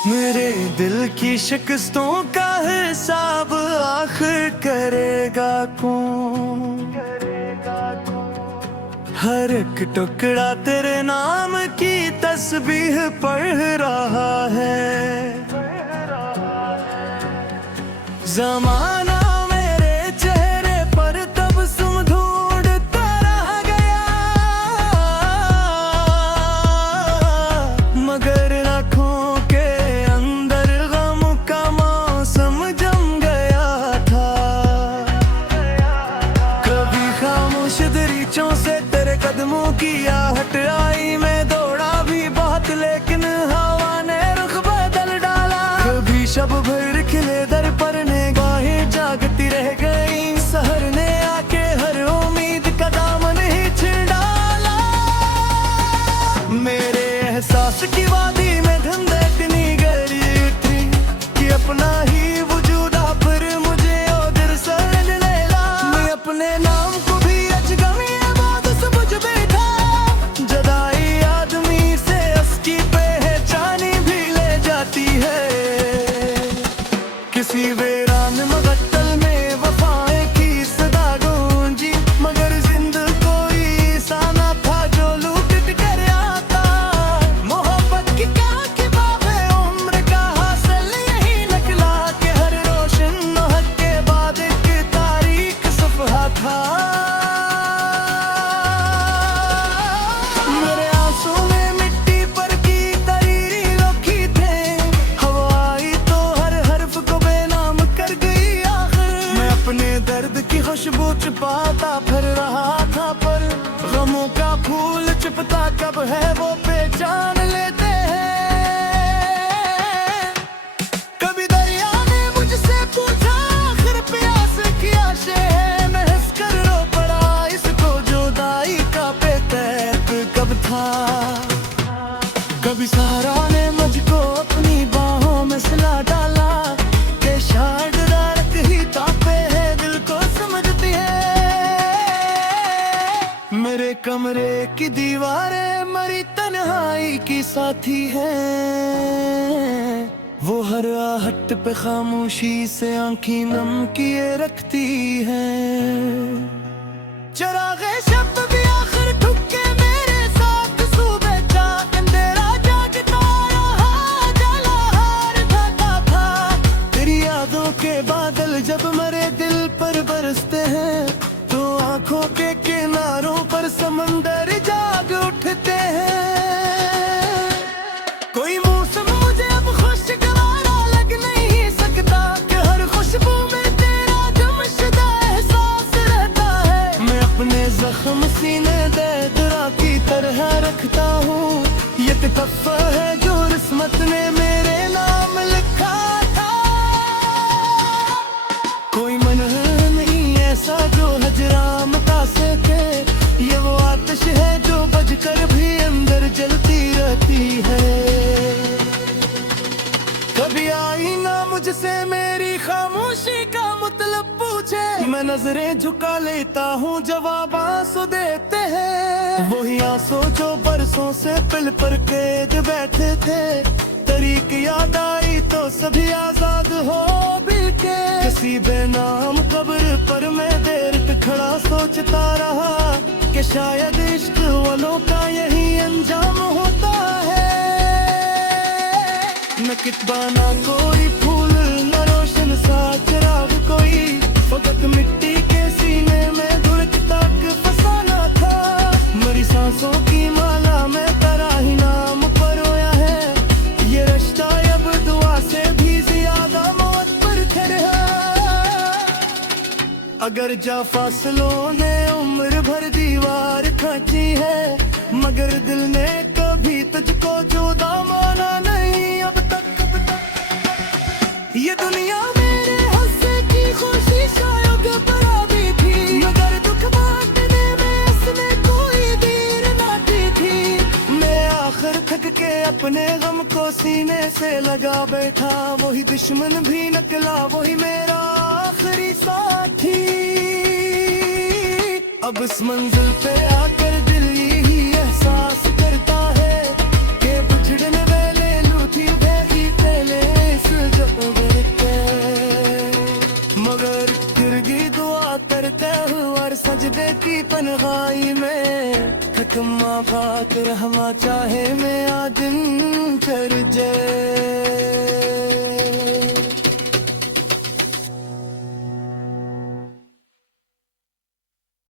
मेरे दिल की शिकस्तों का हिसाब आखिर करेगा कौन? हर एक टुकड़ा तेरे नाम की तस्बीह पढ़ रहा है। जमाना मेरे चेहरे पर तबस्सुम ढूंढता रह गया, मगर आँखों के अंदर गम का मौसम जम गया था। कभी खामोश दरीचों से तेरे कदमों की आहट आई, मैं दौड़ा भी बहुत लेकिन हवा ने रुख बदल डाला। कभी शब भर खिले दर पर निगाहें जागती रह गई, सहर ने आके हर उम्मीद का दामन ही छिल डाला। मेरे एहसास की वादी में धुंध इतनी गहरी थी कि अपना ही वजूद फिर मुझे उधर सड़ने लगा। मैं अपने नाम को भी अजगमी आवाज से बुझ बैठा, जुदाई आदमी से उसकी पहचानी भी ले जाती है। किसी वीरान मगट्टल में वफाएं की सदा गूंजी, मगर जिंद कोई सा ना था जो लूट कर आता। मोहब्बत की क्या किताब है, उम्र का हासिल यही निकला कि हर रोशन मोहब्बत के बाद एक तारीख सफहा था। मेरे आंसू में मिट्टी पर की तरीरी लोखी थे, हवा आई तो हर हर्फ को बेनाम कर गई आखिर। मैं अपने दर्द की खुशबू छुपाता फिर रहा था, पर गमों का फूल छिपता कब है वो पहचान लेते हैं। कभी दरिया ने मुझसे पूछा आखिर प्यास क्या शे है, मैं हंस कर रो पड़ा इसको जुदाई का बेतैब कब था। कभी सहारा ने मुझको अपनी बाहों में सिला डाला, के शायद रात ही तापे है दिल को समझती है। मेरे कमरे की दीवारें मरी तन्हाई की साथी हैं, वो हर आहट पे खामोशी से आंखें नम किए रखती हैं। चरागे शब भी आखिर ठुके मेरे साथ सुबह का अंधेरा जागता रहा, जला हार था था। तेरी यादों के बादल जब मेरे दिल पर बरसते हैं, तो आंखों के किनारों पर समंदर जाग उठते हैं। कोई मौसम मुझे अब खुशगवारा लग नहीं सकता कि हर खुशबू में तेरा जमशदा एहसास रहता है। मैं अपने जख्म सीने दर्द की तरह रखता हूँ, ये तकफ़्फ़ा है जो किस्मत ने मेरे नाम लिखा था। कोई मनहर नहीं ऐसा जो हजरा मिटा सके, ये वो आतिश है जो बजकर भी अंदर जलती रहती है। कभी आई ना मुझसे मेरी खामोशी का मतलब पूछे, मैं नजरें झुका लेता हूँ जवाब आंसू देते हैं। वही आंसू जो बरसों से पिल पर कैद बैठे थे, तरीक याद आई तो सभी आजाद हो भी के। किसी बेनाम कब्र पर मैं देर तक खड़ा सोचता रहा कि शायद इश्क वालों का यही अंजाम होता है। न कितबा ना कोई फूल न रोशन सा चिराग कोई, फकत मिट्टी के सीने में धुड़कता फसाना था। मेरी सांसों की माला में तेरा ही नाम परोया है, ये रिश्ता अब दुआ से भी ज्यादा मौत पर ठहरा। अगर जा फासलों ने उम्र भर दीवार खींची है, मगर दिल ने कभी तुझको जुदा माना नहीं अब तक। ये दुनिया मेरे हंसने की खुशी शायद बराबी थी, मगर दुख बांटने में उसने कोई देर ना की थी। मैं आखिर थक के अपने गम को सीने से लगा बैठा, वही दुश्मन भी निकला वही मेरा आखिरी साथी। अब इस मंजिल पे आकर दिल यही एहसास करता है कि बिछड़ने वाले लूटी भेदी पे करते हुए और सजदे की तन्हाई में खत्मा बात रहमा चाहे मैं दिन कर जाए